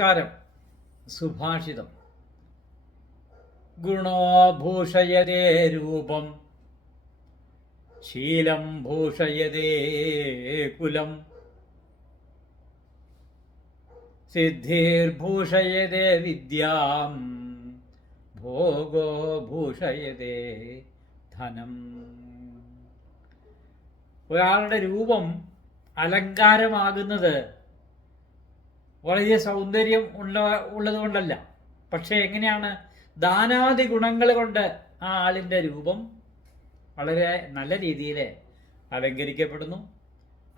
നമസ്കാരം. സുഭാഷിതം. ഗുണോ ഭൂഷയതേ രൂപം, ശീലം ഭൂഷയതേ കുലം, സിദ്ധിർഭൂഷയതേ വിദ്യാം, ഭോഗോ ഭൂഷയതേ ധനം. ഒരാളുടെ രൂപം അലങ്കാരമാകുന്നത് വളരെ സൗന്ദര്യം ഉള്ളതുകൊണ്ടല്ല, പക്ഷേ എങ്ങനെയാണ്? ദാനാദി ഗുണങ്ങൾ കൊണ്ട് ആ ആളിൻ്റെ രൂപം വളരെ നല്ല രീതിയിൽ അലങ്കരിക്കപ്പെടുന്നു.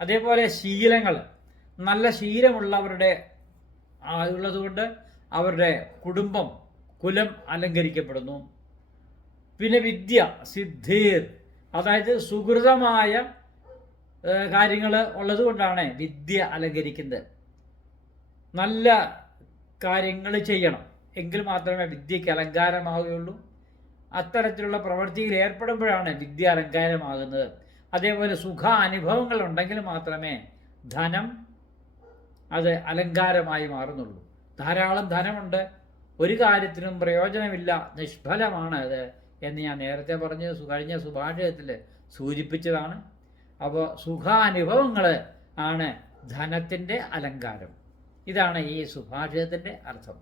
അതേപോലെ ശീലങ്ങൾ, നല്ല ശീലമുള്ളവരുടെ ഉള്ളതുകൊണ്ട് അവരുടെ കുടുംബം, കുലം അലങ്കരിക്കപ്പെടുന്നു. പിന്നെ വിദ്യ, സിദ്ധിർ, അതായത് സുഹൃതമായ കാര്യങ്ങൾ ഉള്ളതുകൊണ്ടാണ് വിദ്യ അലങ്കരിക്കുന്നത്. നല്ല കാര്യങ്ങൾ ചെയ്യണം, എങ്കിൽ മാത്രമേ വിദ്യയ്ക്ക് അലങ്കാരമാവുകയുള്ളൂ. അത്തരത്തിലുള്ള പ്രവൃത്തിയിൽ ഏർപ്പെടുമ്പോഴാണ് വിദ്യ അലങ്കാരമാകുന്നത്. അതേപോലെ സുഖാനുഭവങ്ങൾ ഉണ്ടെങ്കിൽ മാത്രമേ ധനം അത് അലങ്കാരമായി മാറുന്നുള്ളൂ. ധാരാളം ധനമുണ്ട്, ഒരു കാര്യത്തിനും പ്രയോജനമില്ല, നിഷ്ഫലമാണ് അത് എന്ന് ഞാൻ നേരത്തെ കഴിഞ്ഞ സുഭാഷിതത്തിൽ സൂചിപ്പിച്ചതാണ്. അപ്പോൾ സുഖാനുഭവങ്ങൾ ആണ് ധനത്തിൻ്റെ അലങ്കാരം. ഇതാണ് ഈ സുഭാഷിതത്തിൻ്റെ അർത്ഥം.